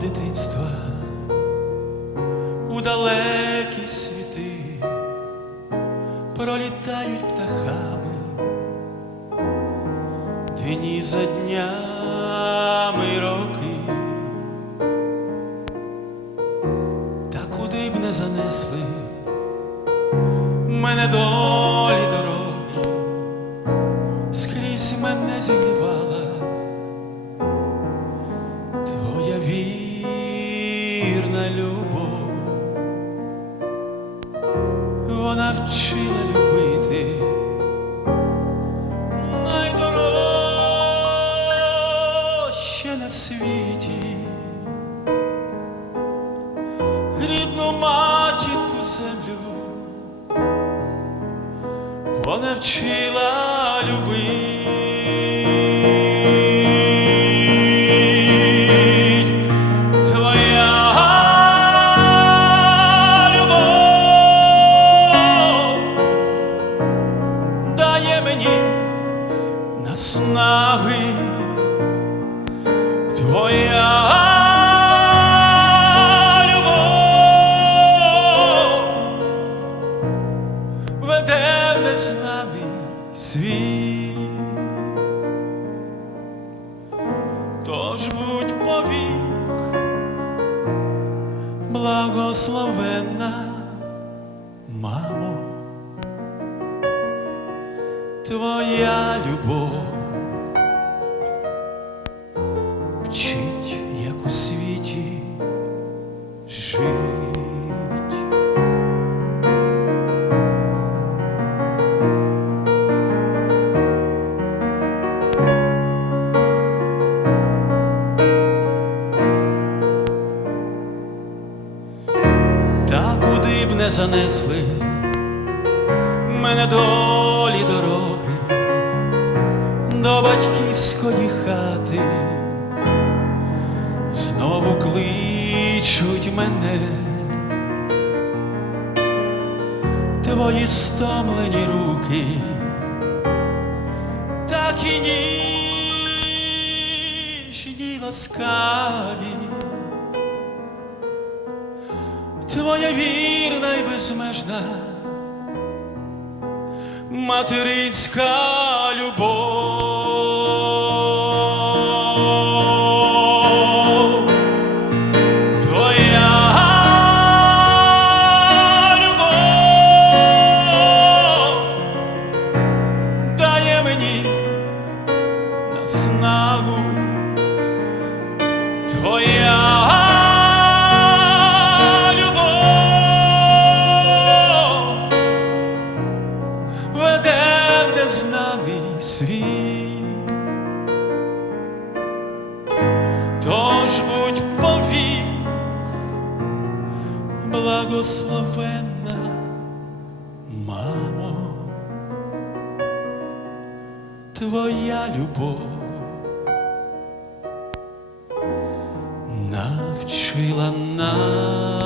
дитинства у далекі світи. Пролітають птахами, дні за днями роки, та куди б не занесли мене долі дороги, скрізь мене зігрівала твоя вірна любов, вона вчила любити найдорожче на світі, рідну матінку землю, вона вчила любить. Мені наснаги, твоя любов веде в незнаний світ. Тож будь повік, благословенна твоя любов вчить, як у світі жить. Та куди б не занесли мене долі дороги батьківської хати, знову кличуть мене, твої стомлені руки, так і ніжні ласкаві. Твоя вірна й безмежна материнська любов. Дає мені наснагу Твоя любов в незнаний світ, тож будь повік, благословенна твоя любов. навчила нас.